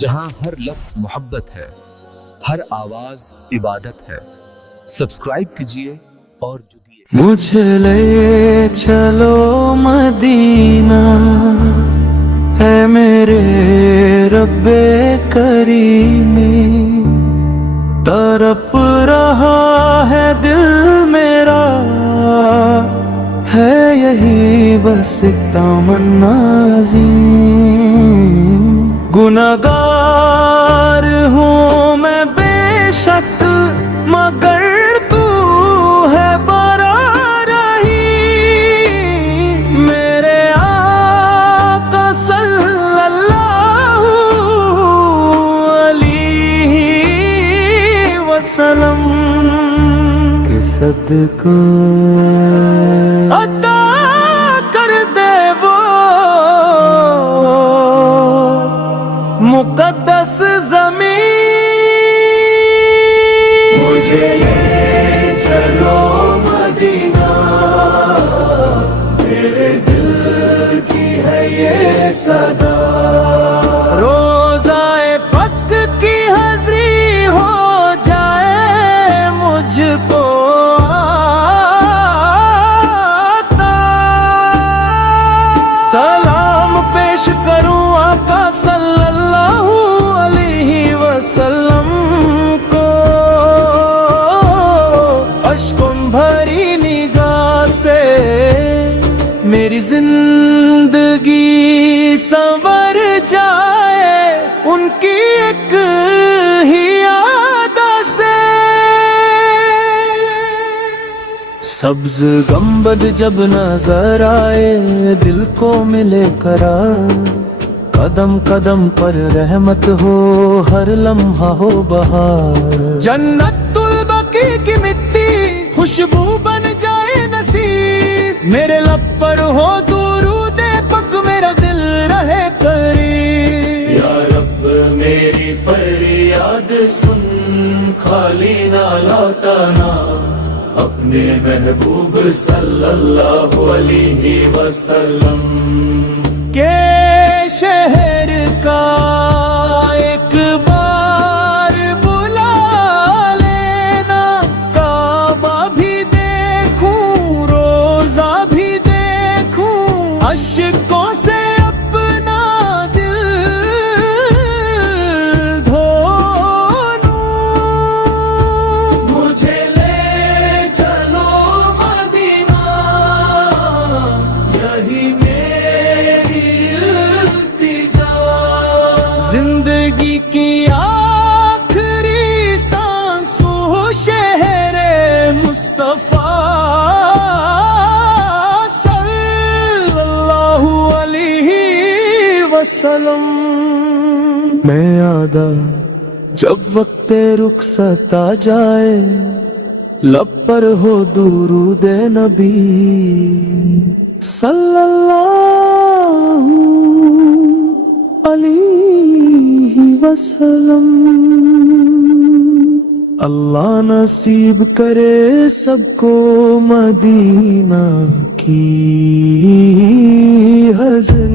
जहां हर लफ्ज मोहब्बत है, हर आवाज इबादत है। सब्सक्राइब कीजिए और जुड़िए। मुझे ले चलो मदीना, है मेरे रब्बे करीमी। तड़प रहा है दिल मेरा, है यही बस एक तमन्ना अज़ीम। गुनहगार हूँ मैं बेशक, मगर तू है बरा रही। मेरे आका सल्लल्लाहु अलैहि वसल्लम के सदका अता कर दे वो मुकद्दस ज़मीन। मुझे ले चलो मदीना, मेरे दिल की है ये सदा। रोज़ाए पक की हाज़री हो जाए मुझको आता। सलाम पेश करूं आका सल्लल्लाहु अलैहि वसल्लम को। अश्कों भरी निगाह से मेरी जिंदगी संवर जाए, उनकी एक ही याद से। सब्ज गंबद जब नजर आए, दिल को मिले करार। कदम कदम पर रहमत हो, हर लम्हा हो बहार। जन्नतुल बकी की मिट्टी खुशबू बन जाए नसीब। मेरे लब पर हो दुरूदे पक, मेरा दिल रहे करीब। या रब मेरी फरियाद सुन, खाली ना लौटाना अपने महबूब सल्लल्लाहु अलैहि वसल्लम के शहर का। एक बार बुला लेना, काबा भी देखूं, रोजा भी देखूं, अश्कों से अपना दिल धो लूं। मुझे ले चलो मदीना, यही जिंदगी की आखिरी सांसों शहरे मुस्तफा सल्लल्लाहु अलैहि वसल्लम। मैं यादा जब वक्त रुखसत आ जाए, लब पर हो दुरूद नबी सल्लल्लाहु अलैहि वसल्लम। अल्लाह नसीब करे सबको मदीना की हज़न।